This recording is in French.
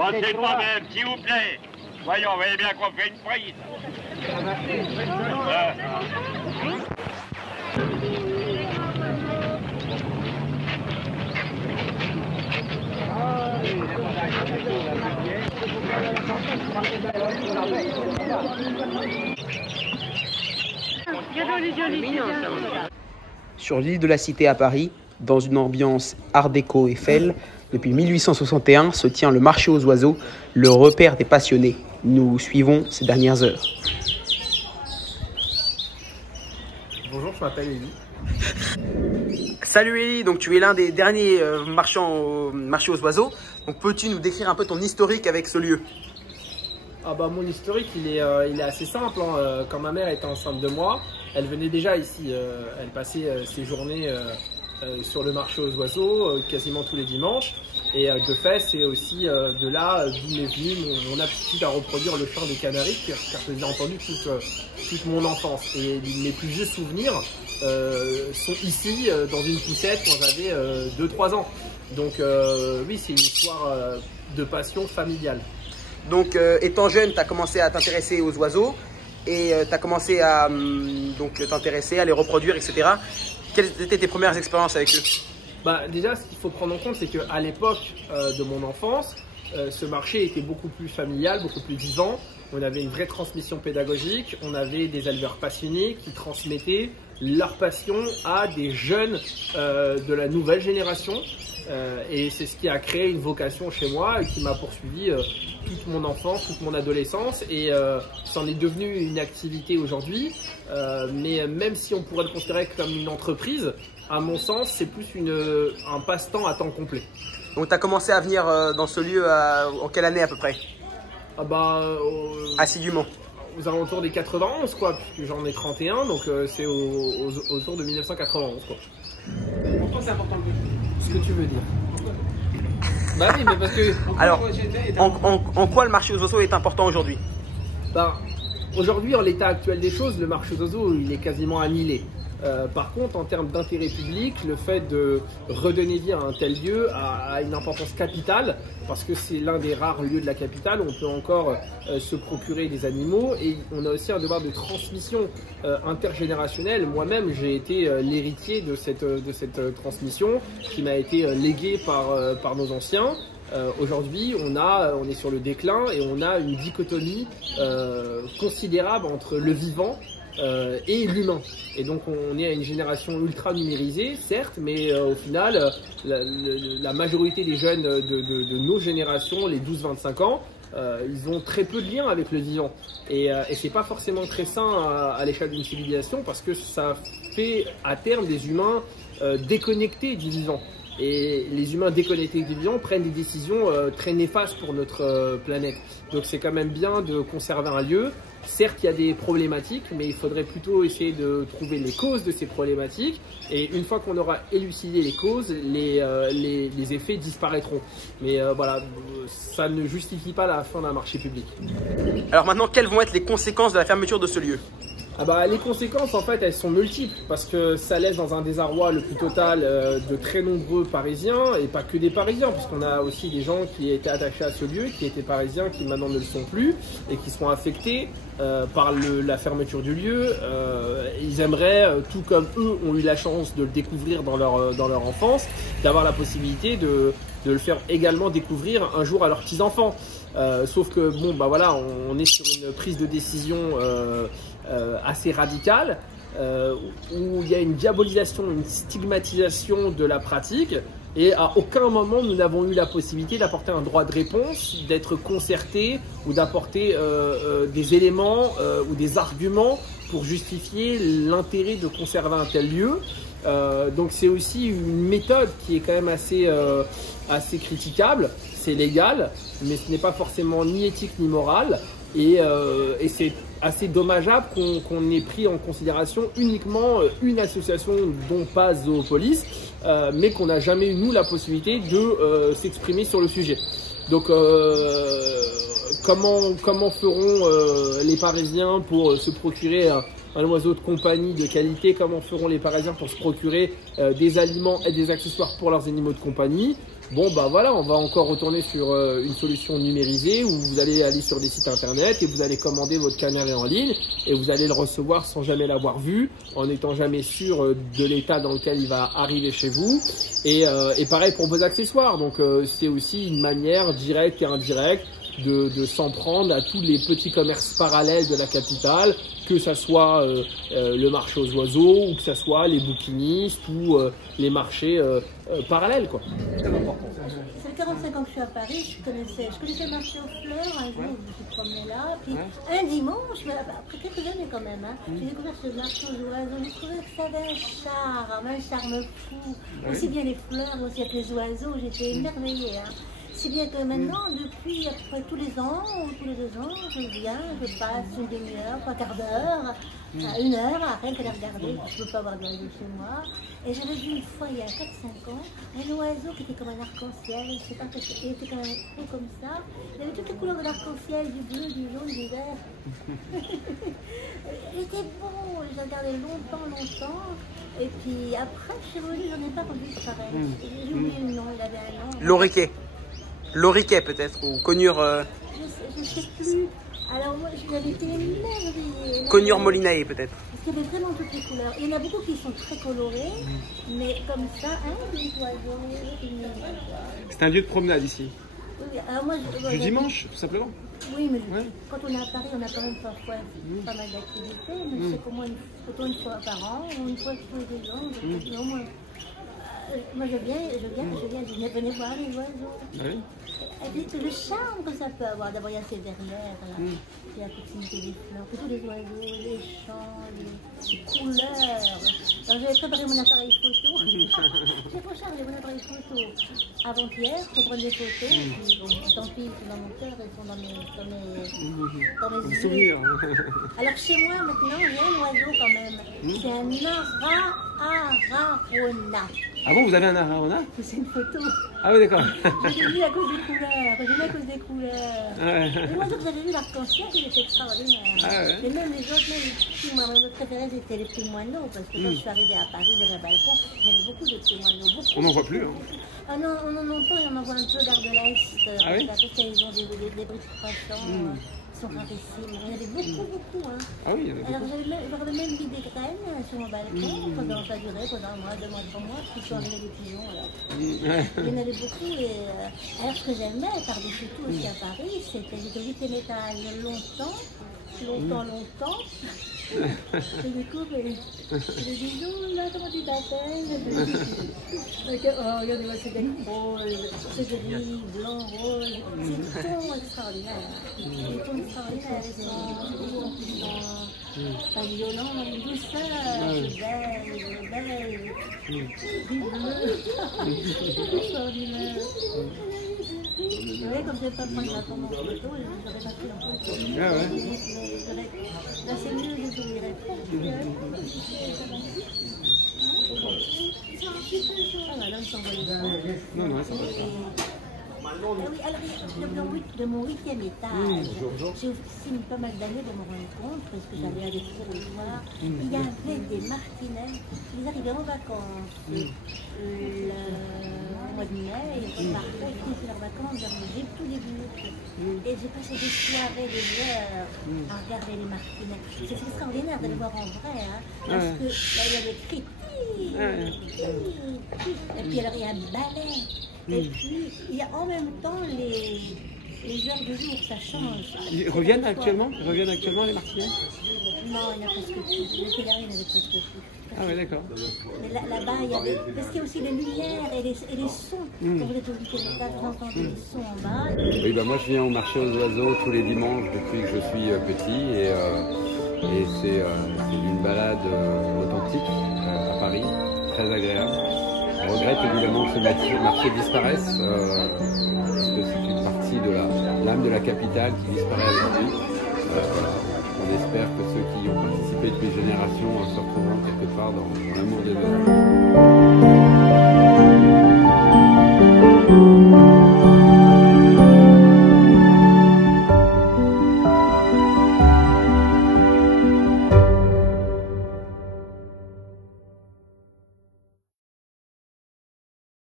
Passez toi-même, s'il vous plaît. Voyons, vous voyez bien qu'on fait une prise. Sur l'île de la Cité à Paris, dans une ambiance art déco Eiffel, depuis 1861 se tient le marché aux oiseaux, le repère des passionnés. Nous suivons ces dernières heures. Bonjour, je m'appelle Élie. Salut Élie, donc tu es l'un des derniers marchands au marché aux oiseaux. Donc peux-tu nous décrire un peu ton historique avec ce lieu? Ah bah mon historique il est assez simple, hein. Quand ma mère était enceinte de moi, elle venait déjà ici, elle passait ses journées sur le marché aux oiseaux quasiment tous les dimanches. Et de fait, c'est aussi de là d'où m'est venue mon aptitude à reproduire le chant des canaris, car je les ai entendus toute mon enfance. Et mes plus vieux souvenirs sont ici, dans une poussette, quand j'avais 2-3 ans. Donc oui, c'est une histoire de passion familiale. Donc étant jeune, tu as commencé à t'intéresser aux oiseaux et tu as commencé à t'intéresser, à les reproduire, etc. Quelles étaient tes premières expériences avec eux? Bah, déjà, ce qu'il faut prendre en compte, c'est qu'à l'époque de mon enfance, ce marché était beaucoup plus familial, beaucoup plus vivant. On avait une vraie transmission pédagogique, on avait des éleveurs passionnés qui transmettaient leur passion à des jeunes de la nouvelle génération. Et c'est ce qui a créé une vocation chez moi et qui m'a poursuivi toute mon enfance, toute mon adolescence, et c'en est devenu une activité aujourd'hui. Mais même si on pourrait le considérer comme une entreprise, à mon sens, c'est plus un passe-temps à temps complet. Donc tu as commencé à venir dans ce lieu en quelle année à peu près? Ah bah, assidûment. Aux alentours des 91 quoi, puisque j'en ai 31, donc c'est autour de 1991 quoi. Pourquoi c'est important ce que tu veux dire? Bah oui, mais parce que... Alors, en quoi le marché aux oiseaux est important aujourd'hui? Bah, aujourd'hui, en l'état actuel des choses, le marché aux oiseaux, il est quasiment annihilé. Par contre, en termes d'intérêt public, le fait de redonner vie à un tel lieu a une importance capitale, parce que c'est l'un des rares lieux de la capitale où on peut encore se procurer des animaux, et on a aussi un devoir de transmission intergénérationnelle. Moi-même, j'ai été l'héritier de cette transmission qui m'a été léguée par nos anciens. Aujourd'hui, on est sur le déclin et on a une dichotomie considérable entre le vivant et l'humain. Et donc on est à une génération ultra numérisée, certes, mais au final, la majorité des jeunes de nos générations, les 12-25 ans, ils ont très peu de liens avec le vivant. Et c'est pas forcément très sain à l'échelle d'une civilisation, parce que ça fait à terme des humains déconnectés du vivant. Et les humains déconnectés du vivant prennent des décisions très néfastes pour notre planète. Donc c'est quand même bien de conserver un lieu. Certes, il y a des problématiques, mais il faudrait plutôt essayer de trouver les causes de ces problématiques. Et une fois qu'on aura élucidé les causes, les effets disparaîtront. Mais voilà, ça ne justifie pas la fin d'un marché public. Alors maintenant, quelles vont être les conséquences de la fermeture de ce lieu? Ah bah, les conséquences, en fait, elles sont multiples, parce que ça laisse dans un désarroi le plus total de très nombreux Parisiens, et pas que des Parisiens, puisqu'on a aussi des gens qui étaient attachés à ce lieu, qui étaient Parisiens, qui maintenant ne le sont plus, et qui seront affectés par la fermeture du lieu. Ils aimeraient, tout comme eux ont eu la chance de le découvrir dans leur enfance, d'avoir la possibilité de le faire également découvrir un jour à leurs petits-enfants. Sauf que bon bah voilà, on est sur une prise de décision assez radicale, où il y a une diabolisation, une stigmatisation de la pratique, et à aucun moment nous n'avons eu la possibilité d'apporter un droit de réponse, d'être concertés ou d'apporter des éléments ou des arguments pour justifier l'intérêt de conserver un tel lieu. Donc c'est aussi une méthode qui est quand même assez critiquable. C'est légal, mais ce n'est pas forcément ni éthique ni moral, et c'est assez dommageable qu'on ait pris en considération uniquement une association, dont pas Zoopolis, mais qu'on n'a jamais eu nous la possibilité de s'exprimer sur le sujet. Donc comment feront les Parisiens pour se procurer un oiseau de compagnie de qualité? Comment feront les Parisiens pour se procurer des aliments et des accessoires pour leurs animaux de compagnie? bon bah voilà, on va encore retourner sur une solution numérisée où vous allez aller sur des sites internet et vous allez commander votre canari en ligne et vous allez le recevoir sans jamais l'avoir vu, en n'étant jamais sûr de l'état dans lequel il va arriver chez vous. Et pareil pour vos accessoires, donc c'est aussi une manière directe et indirecte de s'en prendre à tous les petits commerces parallèles de la capitale, que ça soit le marché aux oiseaux ou que ça soit les bouquinistes ou les marchés parallèles, quoi. Ça fait 45 ans que je suis à Paris, je connaissais le marché aux fleurs, un jour je me suis promenée là, puis un dimanche, après quelques années quand même, j'ai découvert ce marché aux oiseaux, j'ai trouvé que ça avait un charme fou, aussi bien les fleurs, aussi avec les oiseaux, j'étais émerveillée. Si bien que maintenant, depuis à peu près tous les ans ou tous les 2 ans, je viens, je passe une demi-heure, 3/4 d'heure, 1 heure, à rien que la regarder, je ne peux pas avoir d'oiseaux chez moi. Et j'avais vu une fois, il y a 4-5 ans, un oiseau qui était comme un arc-en-ciel, je ne sais pas, il était quand même un peu comme ça. Il avait toutes les couleurs de l'arc-en-ciel, du bleu, du jaune, du vert. Il était beau, je regardais longtemps. Et puis après, je suis revenue, j'en ai pas revu pareil. J'ai oublié le nom, il avait un nom. Loriquet. Loriquet peut-être, ou conure... Je ne sais plus. Alors moi, j'avais été émerveillée. Conure molinae peut-être. Parce qu'il y avait vraiment toutes les couleurs. Il y en a beaucoup qui sont très colorés, mais comme ça, des oiseaux. C'est un lieu de promenade ici. Oui, alors moi, Du dimanche, tout simplement. Oui, mais quand on est à Paris, on a quand même parfois pas mal d'activités. Mais je sais qu'au moins une fois par an, ou une fois tous les 2 ans, mais au moins. Moi je viens, venez voir les oiseaux. Et puis le charme que ça peut avoir, d'abord il y a ces verrières, il y a la proximité des fleurs, tous les oiseaux, les chants, les couleurs. Alors j'avais préparé mon appareil photo, j'ai pas chargé mon appareil photo avant-hier pour prendre des photos, et puis bon, tant pis, ils sont dans mon cœur, ils sont dans mes yeux. Alors chez moi maintenant, il y a un oiseau quand même, c'est un ararona. Ah bon, vous avez un ararona? C'est une photo. Ah oui, d'accord. Je l'ai vu à cause des couleurs. Et moi, que j'avais vu l'arc-en-ciel, il était extraordinaire. Et même les autres, même les petits moineaux, mes préférés, c'était les petits moineaux. Parce que quand je suis arrivée à Paris, j'avais un balcon, j'avais beaucoup de petits moineaux. On n'en voit plus. Ah non, on en entend et on en voit un peu gare de l'Est. Ah oui? Parce qu'ils ont des bruits de croissants. Sont rarissimes. Il y en avait beaucoup. Ah oui, il y en a beaucoup. Alors j'avais même mis des graines sur mon balcon pendant ça durait pendant 1 mois, 2 mois, 3 mois, puis sont arrivés des pigeons. Il y en avait beaucoup. Et alors ce que j'aimais par-dessus tout aussi à Paris, c'était j'étais au 8e étage longtemps. Je découvre les bisous, là, comment tu t'appelles? Oh, regardez-moi, c'est des roses, c'est gris, blanc, rose. C'est tons extraordinaires. Des tons extraordinaires, ils sont pas violents, mais une douceur, c'est belle, du bleu, extraordinaire. Vous voyez, comme je ne vais pas prendre la commande photo, je n'aurais pas pris en photo. Là, c'est mieux, je vous dirais. Ah, là, on s'envoie les Non, ça va pas. Ah oui, alors, de mon 8e étage, j'ai aussi mis pas mal d'années de me rendre compte, parce que j'allais à des cours le soir, il y avait des martinets, ils arrivaient en vacances le mois de mai, et ils partaient, ils finissaient leurs vacances, j'ai tout début. Et j'ai passé des soirées, des heures à regarder les martinets. C'est extraordinaire de les voir en vrai, parce que là, il y a des cris. Et puis alors, il y a un balai. Et puis, il y a en même temps les heures de jour, ça change. Ils reviennent actuellement les martinets? Non, il n'y en a presque plus. Le Téléry, il n'y en avait presque plus. Ah ouais, d'accord. Mais là-bas, il y a parce qu'il y a aussi les lumières et les sons. Quand vous êtes au 8e étage, vous entendez les sons en bas. Oui, moi je viens au marché aux oiseaux tous les dimanches depuis que je suis petit et c'est une balade authentique à Paris, très agréable. On regrette évidemment que ce marché disparaisse, parce que c'est une partie de l'âme de la capitale qui disparaît avec lui. On espère que ceux qui ont participé depuis des générations se retrouveront quelque part dans l'amour des oiseaux.